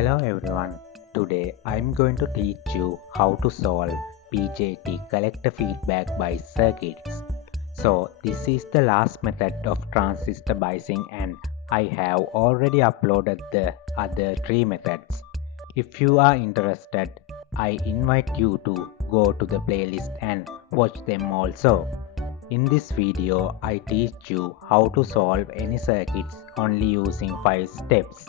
Hello everyone, today I'm going to teach you how to solve BJT collector feedback bias circuits. So this is the last method of transistor biasing and I have already uploaded the other three methods. If you are interested, I invite you to go to the playlist and watch them also. In this video, I teach you how to solve any circuits only using 5 steps.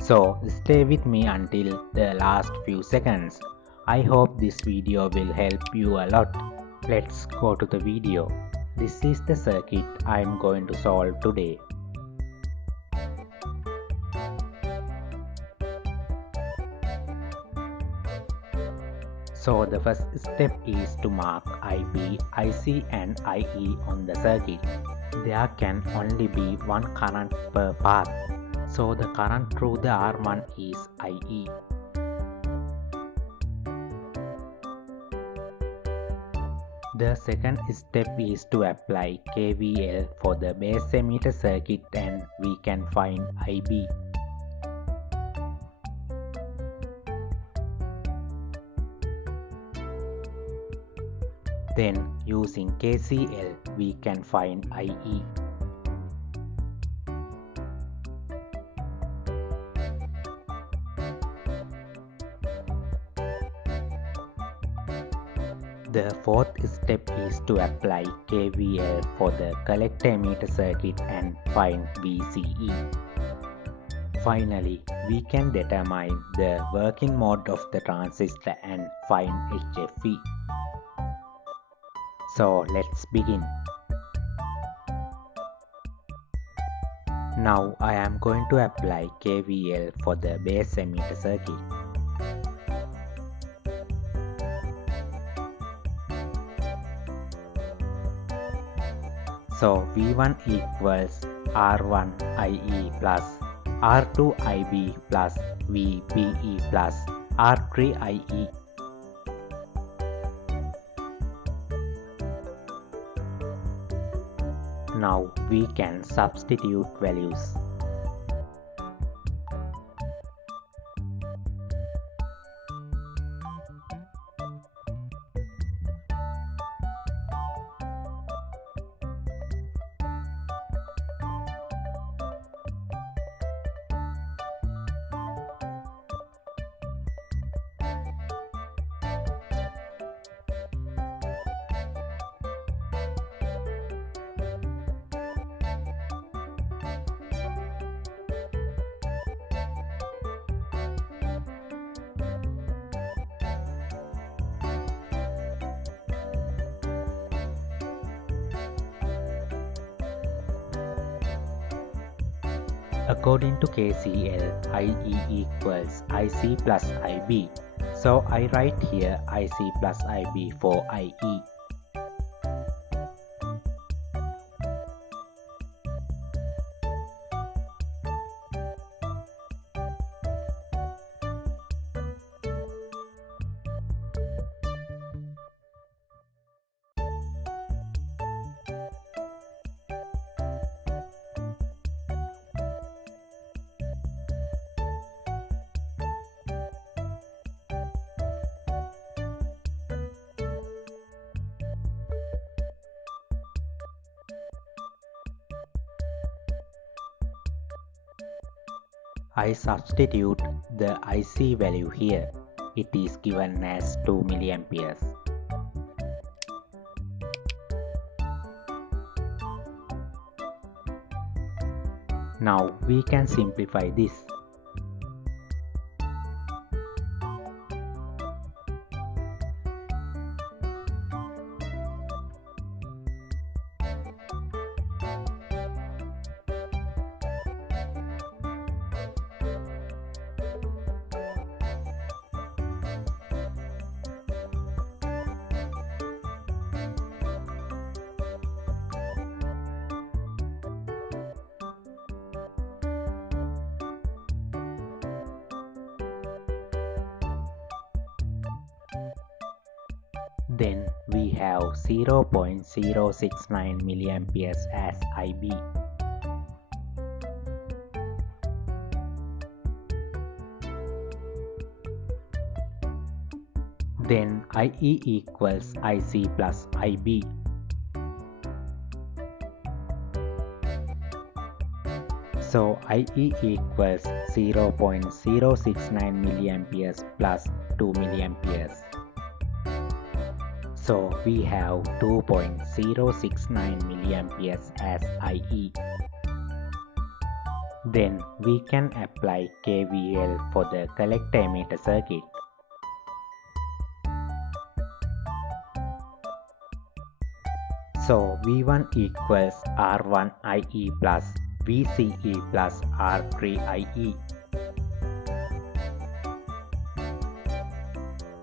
So stay with me until the last few seconds. I hope this video will help you a lot. Let's go to the video. This is the circuit I am going to solve today. So the first step is to mark IB, IC and IE on the circuit. There can only be one current per path. So the current through the R1 is IE. The second step is to apply KVL for the base emitter circuit and we can find IB. Then using KCL we can find IE. The fourth step is to apply KVL for the collector emitter circuit and find VCE. Finally, we can determine the working mode of the transistor and find HFE. So let's begin. Now I am going to apply KVL for the base emitter circuit. So V1 equals R1 IE plus R2 IB plus VBE plus R3 IE. Now we can substitute values. According to KCL, IE equals IC plus IB. So I write here IC plus IB for IE. I substitute the IC value here. It is given as 2 milliamperes. Now we can simplify this. Then we have 0.069 milliamperes as IB. Then IE equals IC plus IB. So IE equals 0.069 milliamperes plus 2 milliamperes. So we have 2.069 milliamperes as IE. Then we can apply KVL for the collector emitter circuit. So V1 equals R1 IE plus VCE plus R3 IE.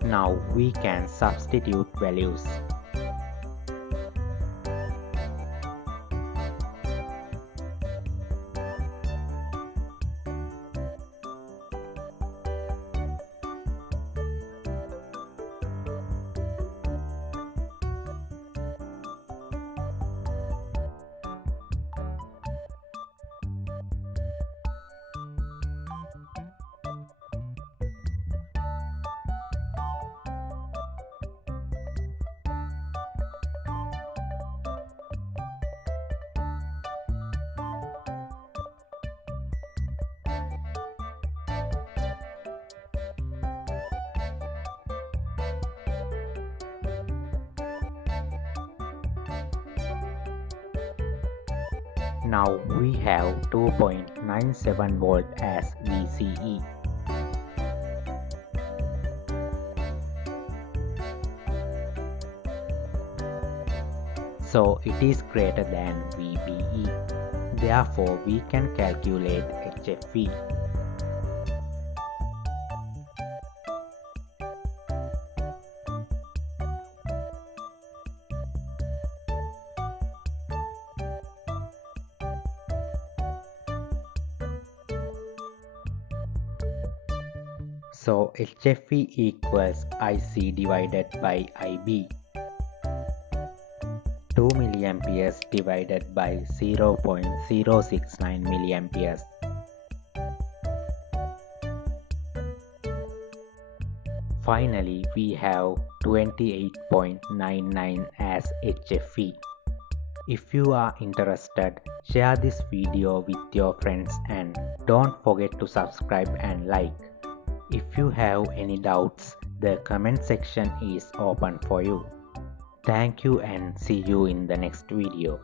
Now we can substitute values. Now we have 2.97 volt as VCE. So it is greater than VBE. Therefore we can calculate HFE. So HFE equals IC divided by IB. 2 milliamperes divided by 0.069 milliamperes. Finally, we have 28.99 as HFE. If you are interested, share this video with your friends and don't forget to subscribe and like. If you have any doubts, the comment section is open for you. Thank you and see you in the next video.